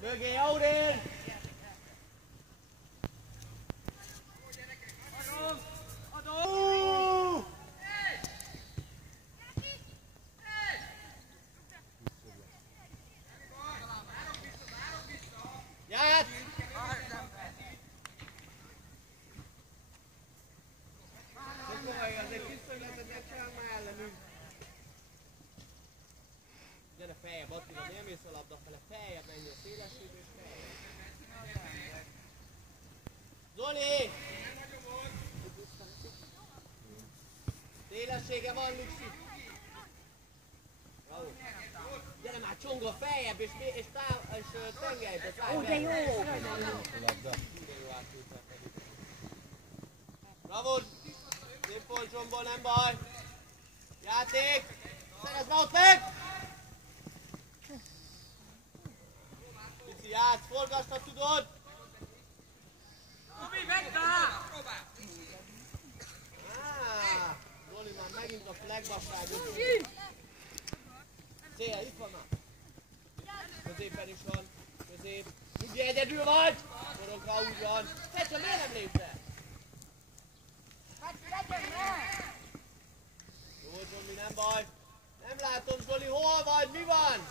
Mögé, Aurén! Játsz! Azért kiszögletet ne csinálj már ellenünk. Gyere feljebb, Attila, nem mész a labda fele, feljebb menj a szélességbe és feljebb. Zoli! Szélessége van, Luxi! Bravo! Gyere már csonga feljebb és tengelybe! Ó, de jó! Bravo! Szép volt Zsombor, nem baj! Játék! Szerezd be ott meg! Pici, játsz, forgasd, ha tudod! Tobi, vedd rá! Zoli már megint a flagmasságot. Szél, itt van már. Középen is van. Közép. Nyugi, egyedül vagy! Forogva úgy van. Fecsa, miért nem lépsz? Jó, Zsombi, nem baj. Nem látom, Zsoli, hol vagy? Mi van?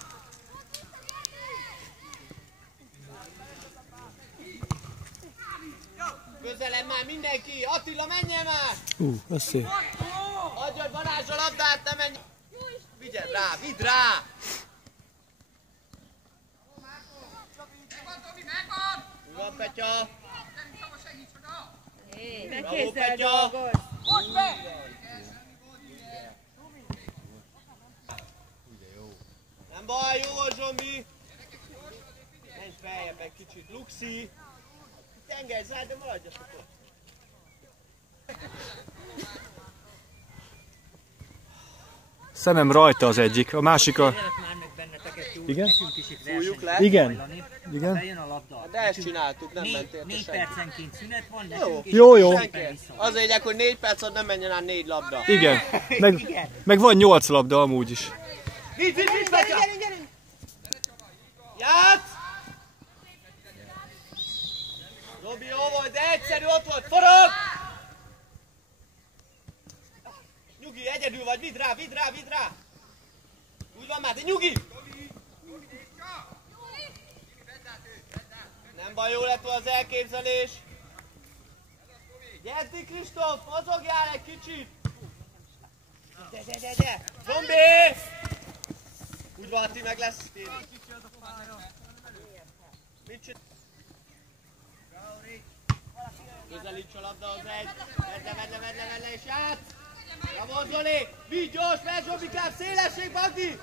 Közelem már mindenki! Attila, menjen már! Szép. Adjad Balázs a labdát, ne menj! Vigyed rá, vidd rá! Úgy van, Petya! De Bravo, kézzel Petya! dolgoz! Most be! Nem baj, jó a Zsombi! Menj feljebb egy kicsit, Luxi! Tengelj rá, de maradjatok ott! Szemem rajta az egyik, a másik a... Igen? Fújjuk le! Igen. Igen. Bejön a labda. De ezt csináltuk, nem mentél te 4 senki. percenként szünet van, de Jó. Az lényeg, hogy 4 perc alatt nem menjen át 4 labda. Igen. Meg van 8 labda amúgy is. Vidd, Petya! Játsz! Robi, jó volt, de egyszerű, ott volt, forog! Nyugi, egyedül vagy, vidd rá! Úgy van már, de nyugi! Nem baj, jó lett az elképzelés. Gyerti, Kristóf, mozogjál egy kicsit! De! Zombi! Úgy van, ti meg lesz. Mit csinál? Közelíts a labda az egy. Vedle, és játsz! Bravo, Zoli! Vigy gyors, mert Zsombikám, szélesség, Magdi!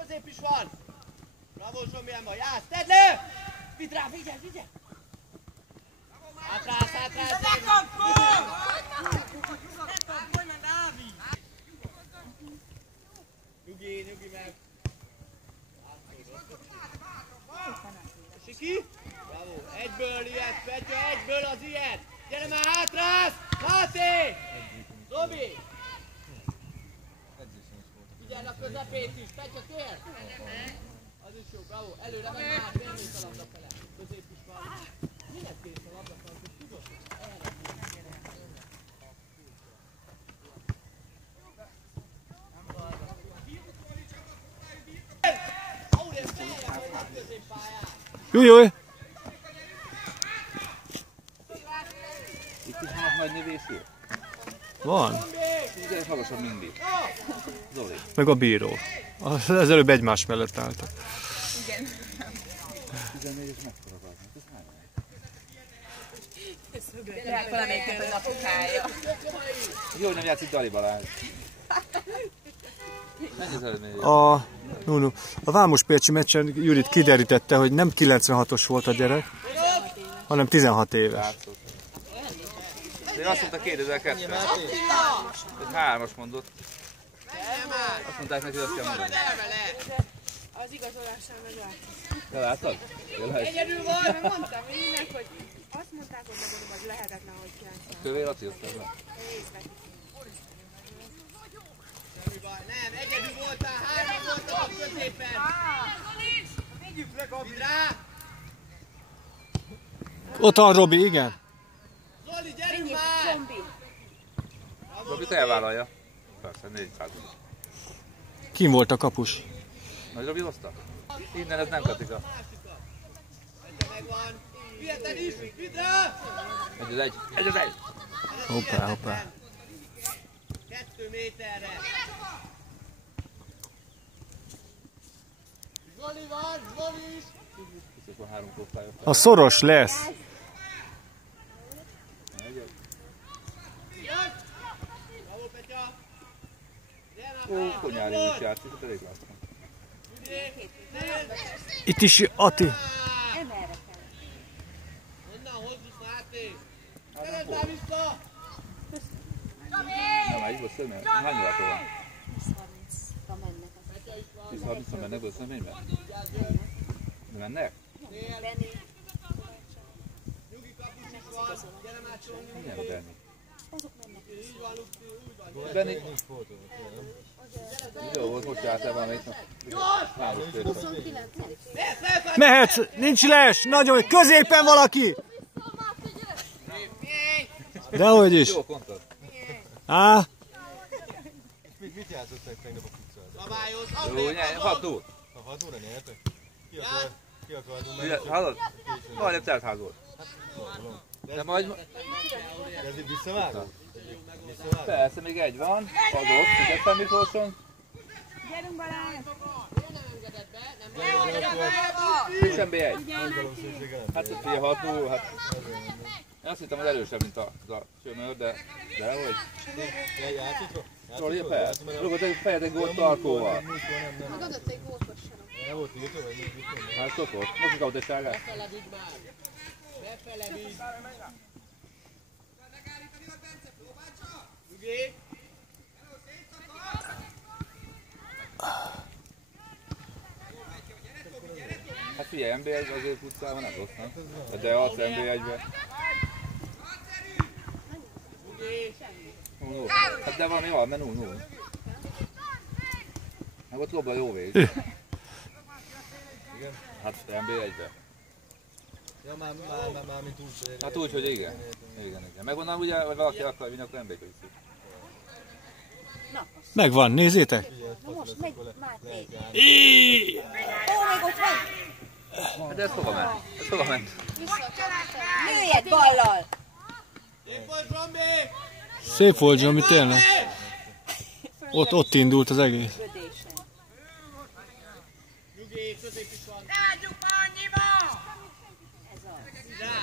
Közép is van! Bravo, Zsombi, ember, játsz! Tedd le! Vidd rá, vigyel! Hátrász! Nyugi meg! Siki! Bravo! Egyből ilyet, Petya, egyből az ilyet! Gyere már hátrász! Máté! Robi! Figyeld a közepét is, Petya, tér! Az is jó, bravo! Előre meg már, miért mész a labda fele? Közép is van. Minek kész a labda fele, hogy tudod? Jó. Itt is vannak nagy növészék? Van. Igen, hallgassam mindig. Zoli. Meg a bíró. Az előbb egymás mellett álltak. Igen. 14 és mekkora van? Ez hány? Lehet valamelyiknek az apukája. Jó, hogy nem játszik Dali Balázs. Mennyi az előbb? A Vámos-Pécsi meccsen Judit kiderítette, hogy nem 96-os volt a gyerek, hanem 16 éves. De én azt mondta 2002. Egy 3-as mondott. Azt mondták neki, hogy azt kell mondani. Az igazolásán meglátjuk. Te láttad? Egyedül vagy! Mondtam mindennek, hogy azt mondták, hogy megmondom, hogy lehetetlen, hogy 90. Kövér Laci osztál be? Nem, egyedül voltál, 3 voltak a középen! Vidd rá! Ott van Robi, igen. Zoli, gyerünk már! Zombi. Robit elvállalja. Persze, 400. Kim volt a kapus? Nagy Robi hozta? Innen ez nem katika. Megvan. Viheted is, vidd rá! Egy az egy. Hoppá, hoppá. 2 méterre. Zoli van, Zoli is. Biztos van 3 kópája. A szoros lesz. Bravo, Petya. Ó, Konyári is játszik, ott elég láttam. Itt is Ati. Emelre kell. Onnan hozzuk Máté. Tered már vissza. Nem, már így volt szömmel. Hány órától van? 20-30-ra mennek. 10-30-ra mennek be szömménybe? De mennek? Benni. Nyugi kapus is van. Gyere már csomni. Milyen a Benni? Azok mennek. Így van, Lukti, úgy van. Benni? Jó volt, most jártál valamelyik nap. Város térben. 29. Mehetsz, nincs les, nagyon, középen valaki. Dehogy is. Jó kontakt. Á, Mit játszottak tegnap a futszal? Szabályoz. Jó, nyelj, 6 óra. A 6 óra nyertek? Ki akart Ugye, hallod? Majdnem teltház volt. De majd... De ez így visszavágod? Persze, még egy van. Az ott, Szigetben Miklóson. Gyerünk Balázs! Frissen B1. Nagy valószínűsége nem. Hát figyelj, 6 0, hát... Én azt hittem, hogy erősebb, mint a Sjömör, de hogy? Te játszott? Zoli, persze. Rúgott egy fejet egy gólt Tarkóval. Megadott egy gólt Nem volt írtó, vagy még mit mondani? Hát szokott. Most kapott egy sárgát. Befele vidd már. Befele vidd. Nyugi. Hát figyelj, NB1 azért futszában nem rossz, nem? De az NB1-ben... Hát de valami van, mert 0-0. Meg ott lobba jó vég. Hát NB1-ben. Ja, már mint úgy. Hát úgy, hogy igen. Igen. Meg onnan ugye, hogy valaki akar vinni, akkor NB-be viszik. megvan, nézzétek. Na most megy Máté. Ó, Í, még ott van! Hát de ez hova ment? Ez hova ment? Lőjed ballal! Szép volt, Zsombi! Szép volt, Zsomi, tényleg. Ott indult az egész. Gödésen. Nyugi, közép is van. Ez az. Rá!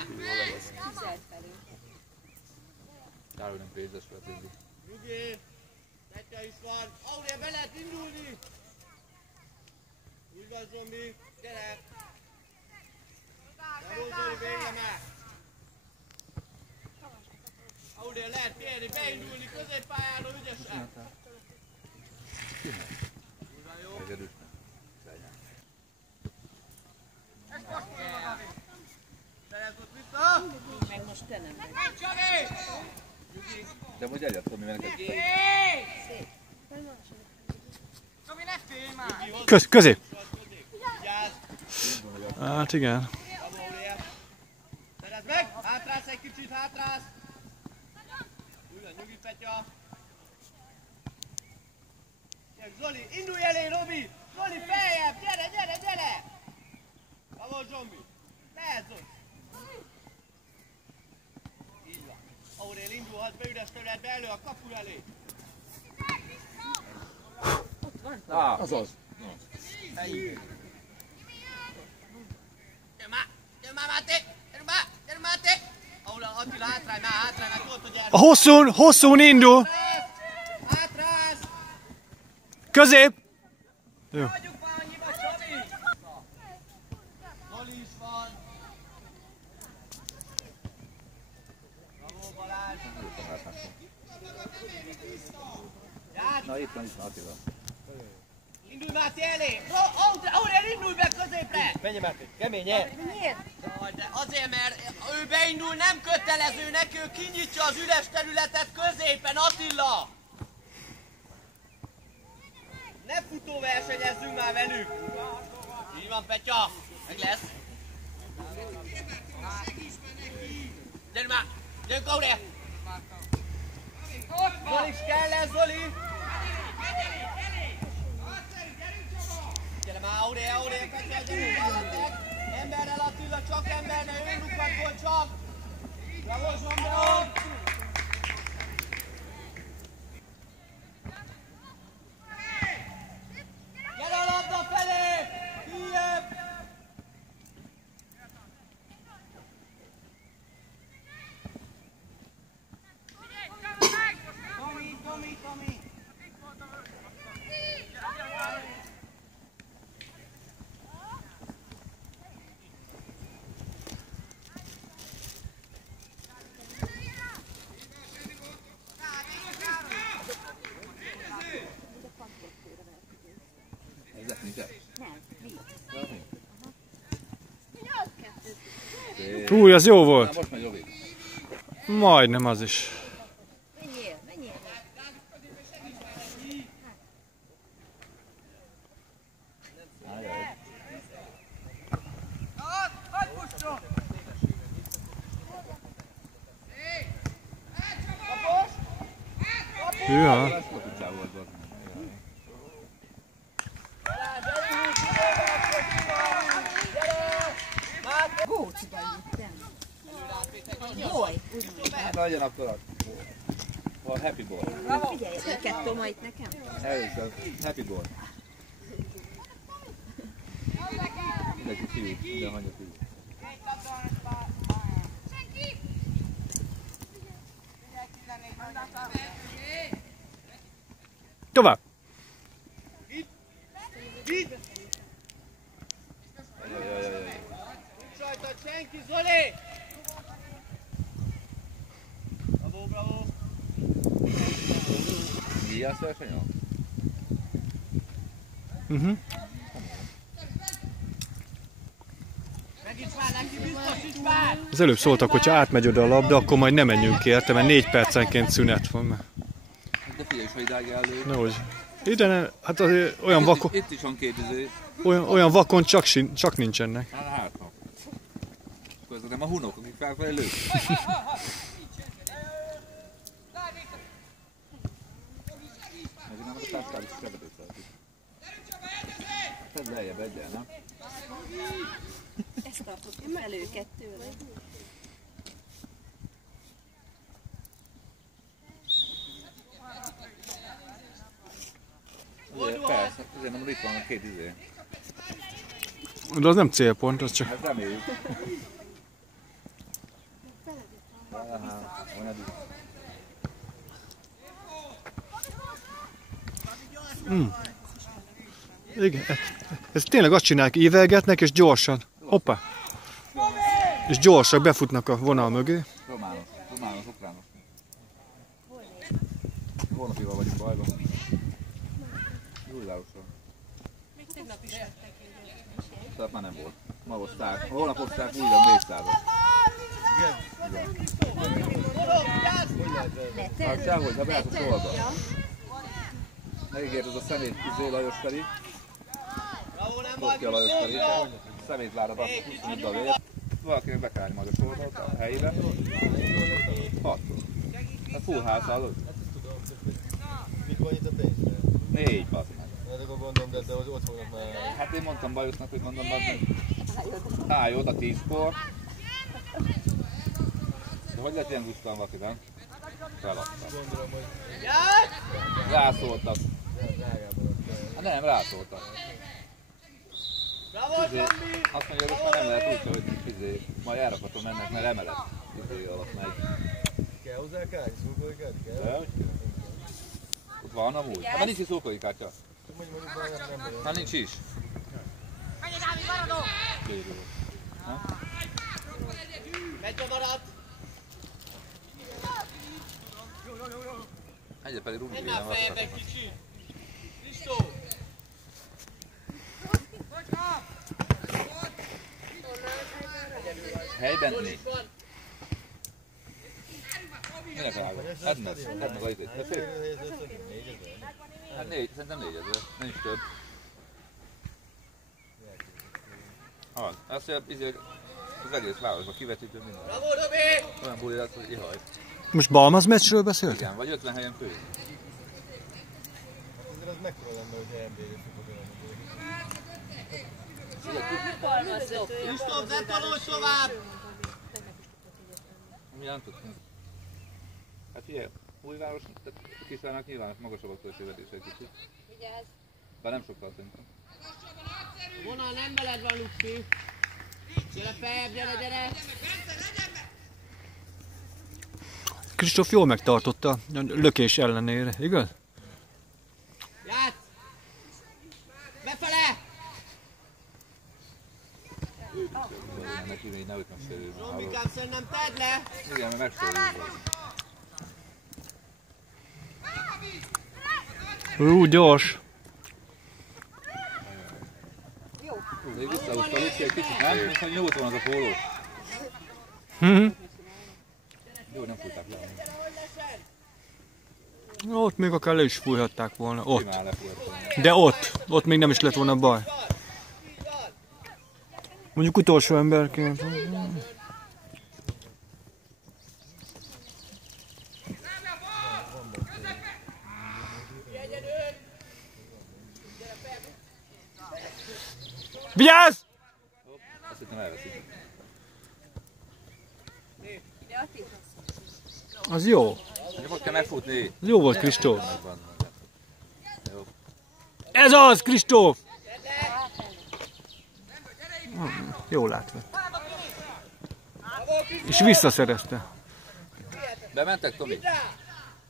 Tüzelt felé. Kár, hogy nem pénzes volt eddig. Nyugi! Petya is van. Aurél, be lehet indulni! Úgy van, Zsombi. Gyere! Bravo, Zoli, végre már! Aurél, lehet kérni, beindulni középpályára ügyesen! Úgy van, jó? Ez erős nem. Szerez ott vissza! Meg most te nem vagy. De most egyet tudom, mi mennek. Közép. Vigyázz! Hát igen. Bravo, Aurél! Szerez meg! Hátrász egy kicsit, hátrász! Úgy van, nyugi, Petya! Zoli, indulj elé, Robi! Zoli, feljebb! Gyere, gyere, gyere! Bravo, Zsombi! Mehetsz ott! Így van. Aurél, indulhat be üres területbe elő a kapu elé! Azaz. Gyere már, Máté! Gyere, Máté! Ahol Attila, hátrány már, tudod, hogy gyere! A hosszún indul. Hátrász! Közép. Jó. Hagyjuk már annyiba, Csabi! Zoli is van! Bravo, Balázs! Na itt van Attila. Indulj Máté elé! Aurél, indulj be középre! Menj már, kemény, nyer! Miért? Jaj, de azért, mert ő beindul, nem kötelező neki, ő kinyitja az üres területet középen, Attila! Ne futóversenyezzünk már velük! Így van, Petya! Meg lesz. Gyere már! Gyere, Gauri! Zoli, kell lesz, Zoli! Gyere már, Aure, kell gyerünk mellettek! Emberrel Attila, csak emberrel, ő lukatból csak! Bravo, Zsombeon! Gyere a labda felé! Kijebb! Tomi! Ez nincs el? Új, az jó volt. Most megy Robi. Majdnem az is. Menjél. Hűha. Ez Kopicsá volt az. Gócba jöttem. Boly. Hát legyen akkor a Happy Ball. Figyelj, őket Toma itt nekem. Ez is a Happy Ball. Mindenki fiú, minden hangja fiú. Tovább. Nincs rajta senki, Zoli! Bravo! Vigyázz verseny? Megíts már neki, biztosíts már! Az előbb szóltak, hogyha átmegy oda a labda, akkor majd nem menjünk ki érte, mert 4 percenként szünet van. De figyelj, ha idáig elő. Nehogy. Ide ne, hát azért olyan vakon, Itt is van két izé. olyan vakon csak nincsenek. Hát. Akkor ezek nem a hunok, akik felfelé lők. Meg nem az a táskál is sebedőt szeretik. Tedd lejjebb egyen, nem? Ezt tartottam el őket tőle. Persze, azért nem itt van a két izé. De az nem célpont, az csak... Hát reméljük. Aha, olyan Igen, ez tényleg azt csinálják, ívelgetnek és gyorsan. Hoppá! És gyorsan befutnak a vonal mögé. Romános, ukrános. Holnapival vagyunk bajban. Gyurilárosan. Még tegnap is lettek így. Tehát már nem volt. Ma hozták, holnap hozták újra 400-at. Hát sehogy, ha beálltott oldal. Megígért ez a szemét izé Lajos Feri. Bravo, nem Ott ki a vagy, Lajos Feri. jó! Szemétládat azt 25 a vélet. Valakinek be kell állni majd a sorba, a helyére. 6. Hát full ház hallod? Mikor nyit a pénzre? 4 bazd meg. Hát akkor gondolom, de ott fognak már. Hát én mondtam Bajosnak, hogy mondom, bazd meg. Állj oda 10-kor. De hogy lett ilyen gusztalan valaki, nem? Feladtam. Gondolom, hogy Rászóltak. drágában. Hát nem, rászóltak. Bravo, Izé, Zombi! azt mondja, hogy most már nem lehet úgy, hogy izé, majd elrakatom ennek, mert emelet izé alatt megy. Kell hozzá kártya, szurkolói kártya? De Kell? hogy? Ott van amúgy? Hát már nincs is szurkolói kártya. Mondjuk már nem benne. Hát nincs is. Bíró. Megy a marat! Egyet pedig Rudi Menj nem már fejbe, azt kicsi! Kristó! Helyben Zoli nincs. is van! Minek vágod? Add meg a izét. Hát 4, szerintem 4000. Nem is több. Azt mondja, az egész városban kivetítő minden. Bravo, Robi! Olyan buli lett, hogy ihaj. Most Balmaz meccsről beszéltél? Igen, vagy 50 helyen fő. Azért az mekkora lenne, hogy EMB-re szokott lenni. Kristóf, ne tolódj tovább! Mi nem tudtunk. Hát figyelj, Újváros, tehát Kisvárnak nyilván magasabb a költségvetés egy kicsit. Bár nem sokkal szerintem. Vonal nem veled van, Luxi. Gyere feljebb, gyere! Kristóf jól megtartotta a lökés ellenére, igaz? Játsz! Befele! Neki még nehogy megsérül. Rombikám, szerintem tedd le! Igen, mert megsérül. Gyors! Még visszahúzta Luxi egy kicsit, nem? Mint hogy nyújt van az a póló. Jó, nem fújták le. Ott még akár le is fújhatták volna, ott. Simán lefújhatták. De ott még nem is lett volna baj. Mondjuk utolsó emberként. Vigyázz! Azt hittem elveszik. Az jó. Most kell megfutni. Jó volt, Kristóf. Ez az, Kristóf! Jól látva. És visszaszerezte. Bementek, Tomi?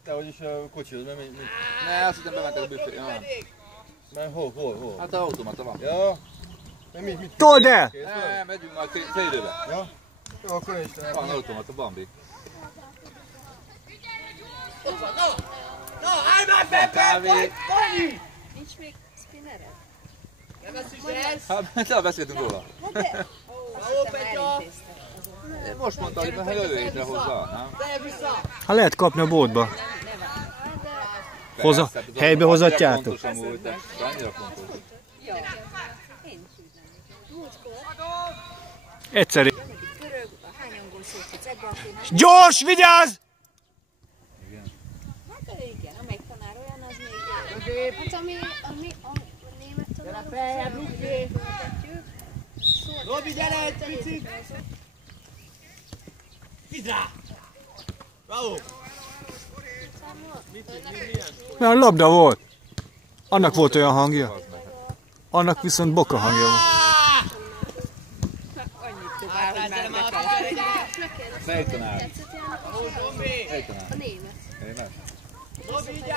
Te hogy is a kocsihoz, mert mi? Ne, azt hittem bementek a büfé. Ja. Mert hol? Hát a automata van. Ja. Mit? Told el! Ne, megyünk majd fél időben. Ja? Jó, akkor én is Van automata, Bambi. No, állj már be! Kávé. Dani! Nincs még spinnered? Nem ezt is ez? Hát, le beszéltünk róla. Bravo, Petya! Én most mondta, hogy jövő hétre hozzá, nem? Gyere vissza! Ha lehet kapni a boltba. Hoza, helybe hozatjátok. Fontos amúgy, de annyira fontos. Egyszerű. Pörög, hány angol szót tudsz ebben a témában? Gyors, vigyázz! Hát igen, amelyik tanár olyan, az még... Hát ami a német tanár... Gyere feljebb, Luxi! Robi, gyere egy picit! Hizd rá! Bravo! Mert a labda volt. Annak volt olyan hangja. Annak viszont boka hangja volt. Annyit dobál, hogy már be kell. Melyik tanár? Robi! Melyik tanár? A német. Német? Robi, gyere!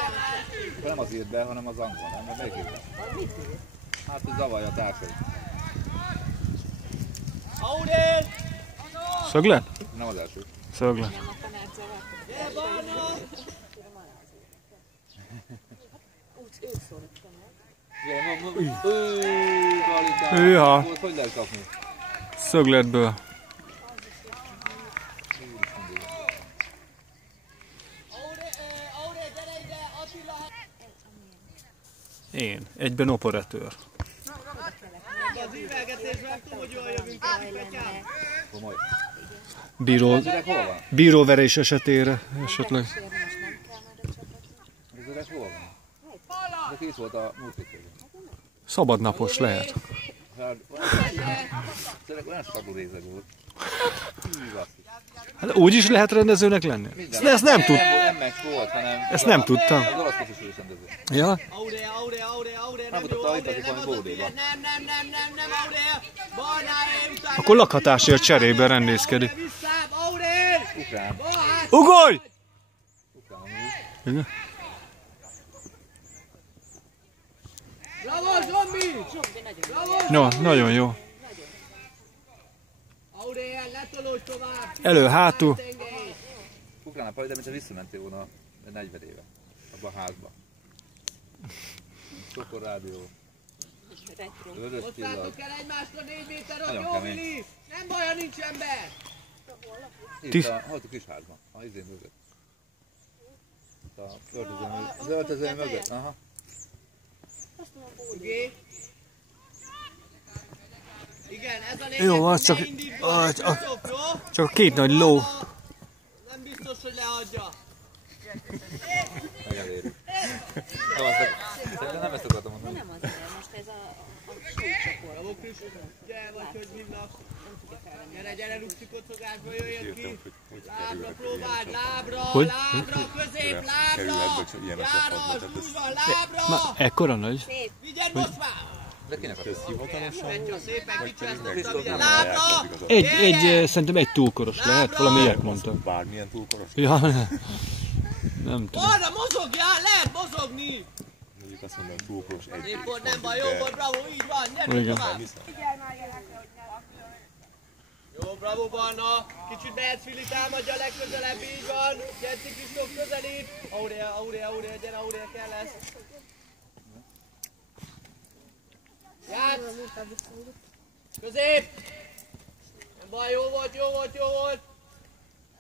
Akkor nem az írt be, hanem az angol, nem? Mert melyik írt be? Hát, hogy zavarja a társait. Audél! Szöglet? Nem az első. Szöglet. Nem a tanár zavart. Gyere, Barna! Ők szólottam el. Galita! Hűha. Hogy lehet kapni? Szögletből. Audél, gyere ide! Attila! Én. Egyben operatőr. Az ívelgetésben nem tudom, hogy jól jövünk el, Petyám. Komoly. Bíró, Ezek hol van? bíróverés esetére esetleg. Ezek hol van? De kész volt a múlt hétvégén. Szabadnapos lehet. Tényleg olyan sabló rézeg volt. Hű, basszus. Hát úgy is lehet rendezőnek lenni? Ezt nem tud. Nem meg volt, hanem... Ezt nem tudtam. Az olasz professzor rendező. Ja? Audél, nem Nem jó, mutatta, Audél, hogy nem az a bódéba. figyelj, nem, Audél! Barnáé, utána... Akkor lakhatásért cserébe rendészkedik. Visszább, Audél! Ukrán. Ugorj! Ukrán. Igen? Bravo, Zombi! Bravo, No, nagyon jó. Audél, ne tolódj tovább! Elő, hátul. Ukrán a pajda, mintha visszamentél volna 40 éve. Abba a házba. Sokor rádió. Vörös csillag. Hozzátok el egymásra 4 méter, ott Nagyon jó, kemény. Vili! Nem baj, ha nincs ember! Itt a kisházban, a izén mögött. Az öltöző mögött, aha. Igen? Igen, ez a lényeg, Jó, az hogy csak- ne indítgass, Kristóf, jó? Csak két nagy ló. Nem biztos, hogy leadja. Megelérjük. Szerintem nem ezt akartam mondani. Nem azért, most ez a súlycsoport. Bravo, Kristóf. Gyere, vagy hogy hívnak. Gyere, luxikocogásba jöjjön ki. Lábra próbáld, lábra, Hogy? lábra, közép, lábra. János, úgy van, lábra. Ekkora nagy? Vigyed most már. De kinek akartam? Petya, szépen kicsesztette, Krisztóf vigyed, nem lábra. Szerintem egy túlkoros lehet, valami ilyet mondtam. Bármilyen túlkoros. Ja, nem tudom. Arra mozogjál, lehet mozogni. Mondjuk azt mondom, túlkoros egy. Épp volt, nem baj, jó volt, bravo, így van, gyerünk Igen. tovább. Jó, bravo, Barna. Kicsit mehetsz, Fili, támadja legközelebb, így van. Jenci Kristóf közelít. Aurea, gyere, Aurea kell lesz. Játsz! Közép! Nem baj, jó volt.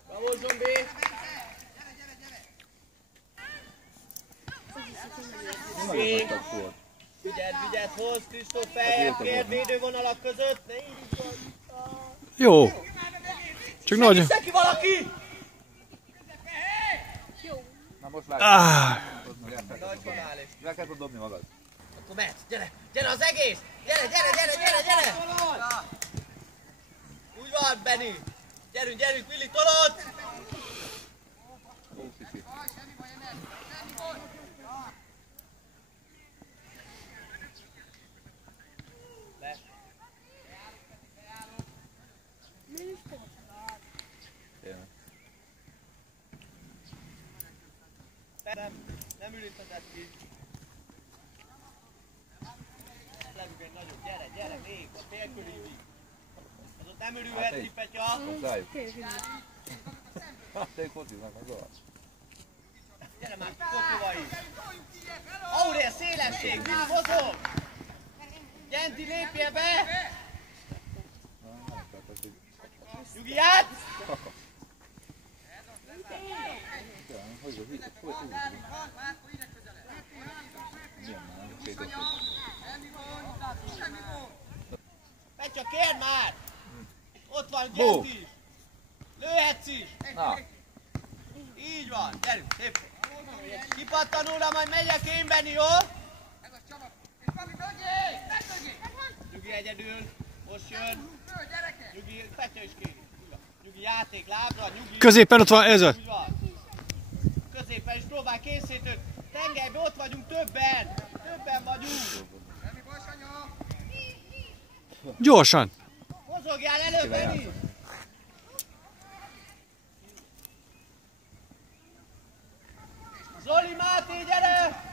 Bravo, Zsombi. Vigyed, hozz, Kristóf, feljebb, kérd, védővonalak között. Ne indítson. Jó. Csak nagy. Vissza ki valaki! Na most látod. Nagyonális. Le kell dobni magad. Akkor mehetsz, gyere az egész! Gyere! Úgy van, Benni! Gyerünk, Willi, tolod! Ó, kicsi. Le. Tényleg. Nem ülíthetett ki. Legyünk egy nagyobb, gyere, még, a félkörívig. Az ott nem ürülhet ki, Petya. Hozzájuk. Te egy fociznak, az az. Gyere már, Kokovai. Aurea, szélesség, mind mozog. Genti, lépje be. Nyugi, játsz. Petya, kérd már. Ott van Genti is. Lőhetsz is. Na, Így van, gyerünk, szép. Kipattanóra majd megyek én, Benni, jó? Nyugi egyedül, most jön. Nyugi, Petya is kéri. Nyugi játék, lábra, Nyugi. Középen ott van ez a... Úgy van. Középen is próbál készítőt. Tengelybe ott vagyunk többen. Többen vagyunk. Gyorsan. Mozogjál előbb, Benni. Zoli, Máté, gyere!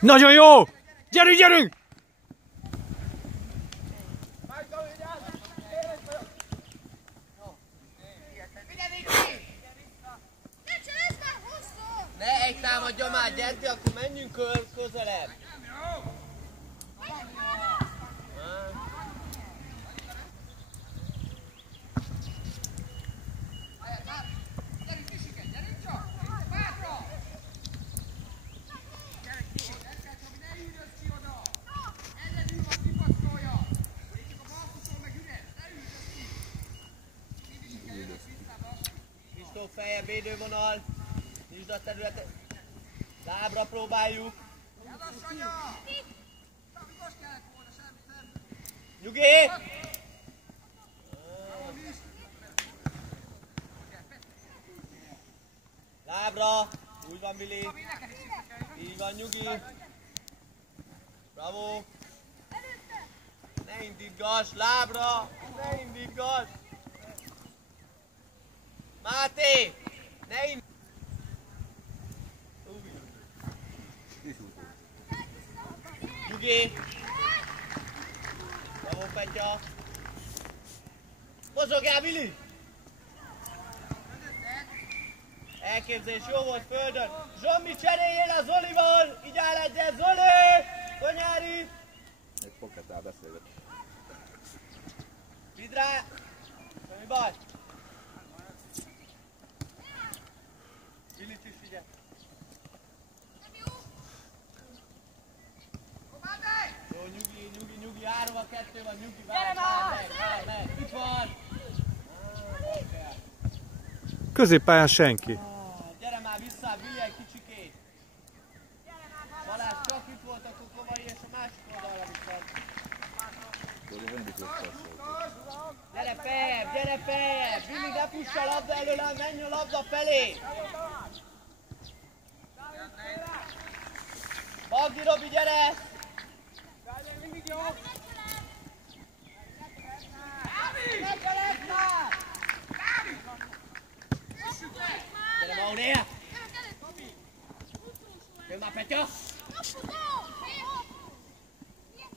Nagyon jó! Gyerünk! Ne egy támadja már, Genti, akkor menjünk közelebb. Kristóf feje, védővonal. Nyisd a területet. Lábra próbáljuk. Nyugi! Lábra. Úgy van, Billy. Így van, Nyugi. Bravo. Ne indítgass, lábra. Ne indítgass. Máté! Ne indítgass. Nyugi! Bravo, Petya! Mozogjál, Billy! Elképzelés jó volt földön. Zsombi, cseréljél a Zolival! Így áll egyet, Zoli! Konyári! Egy pocketál beszélget. Vidd rá! Mi baj? Billit is figyelj! Jó, nyugi, 3-2 van, nyugi, várj meg! Itt van! Középpályán senki. Gyere már vissza, Billy, kicsikét! Balázs, csak itt volt, akkor Kovai és a másik oldalra viszont. Gyere feljebb! Billy, ne puss a labda előle, menj a labda felé! Magdi, Robi, gyere! Gyere, Mauréa! Jön már, Petya!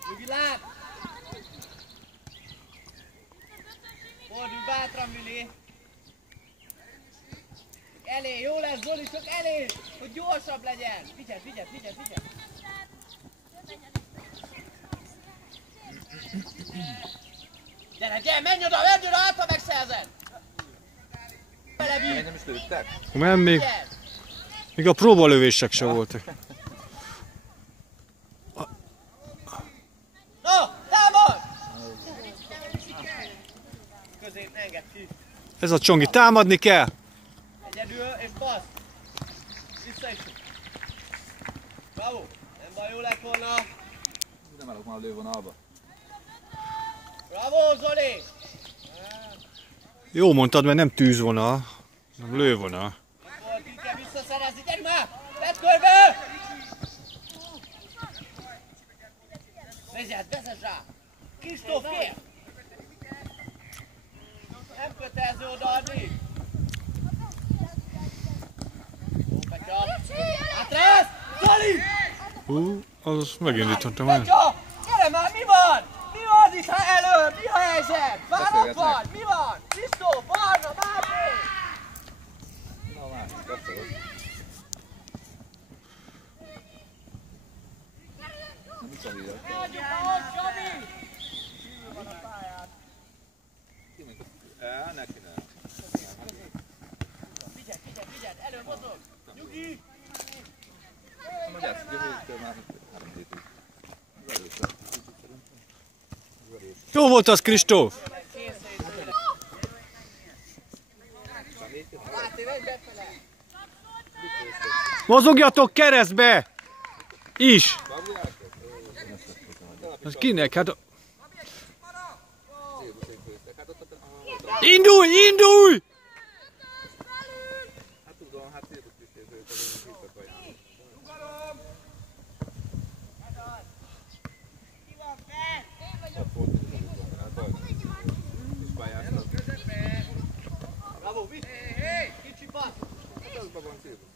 Nyugi, láb! Fordulj bátran, Vili! Elé, jó lesz, Zoli, csak elé! Hogy gyorsabb legyen! Figyelj! Gyere, menj oda, ha megszerzed! Nem is lőttek? Nem, még a próbalövések se voltak. No, támad! Közép, ne engedd ki. Ez a Csongi, támadni kell! Egyedül, és passz. Vissza is. Bravo! Nem baj, jó lett volna. Nem állok már a lővonalba. Bravo, Zoli! Jó mondtad, mert nem tűzvonal, nem lővonal. Akkor ki kell visszaszerezni, gyere már! Vedd körbe! Vezess rá! Kristóf, kér! Nem kötelező odaadni! Jó, Petya! Hátrálsz! Zoli! Az megindítottam el. Petya! Gyere már, mi van? Mi van itt elő? Mi a helyzet? Már ott van! Mi van? Kristóf, Barna, Máté! Na, másik, kapcsolod. Na, mit szavírod? Ne csinálj. Figyeld, elő mozog! Nyugi! Na, gyersz, jövőtől már 3 hétig. Az először. Jó volt az, Kristóf! Máté, menj befele! Mozogjatok keresztbe! Is! Az kinek? Hát... Indulj! Hát tudom, hát célbuk is érzőt, hogy visszak ajánlani. Ott volt, és pályáztak. Bravo, vitt! Kicsi passz! Azokban van célbuk.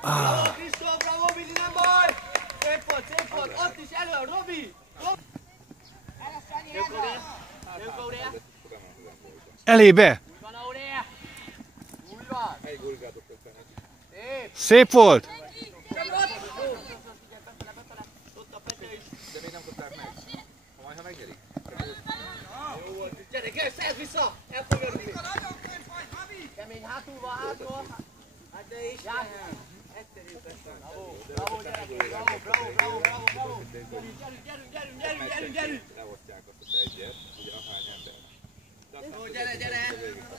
Bravo, Kristóf, bravo, Billy, nem baj! Szép volt, ott is elő, Robi! Jön Aurea! Elébe! Úgy van, Aurea! Úgy van! Egy gólgát dobtak fel neki. Szép! Szép volt! Ott a Petya is. De még nem kapták meg. Ha megnyerik. Jó volt, gyere, szerzd vissza! El fogja rúgni! Kemény, hátul van! Hát de is! Bravo, bravo! Gyerünk! Leosztják azt az egyet, ugye ahány ember. Jó, gyere!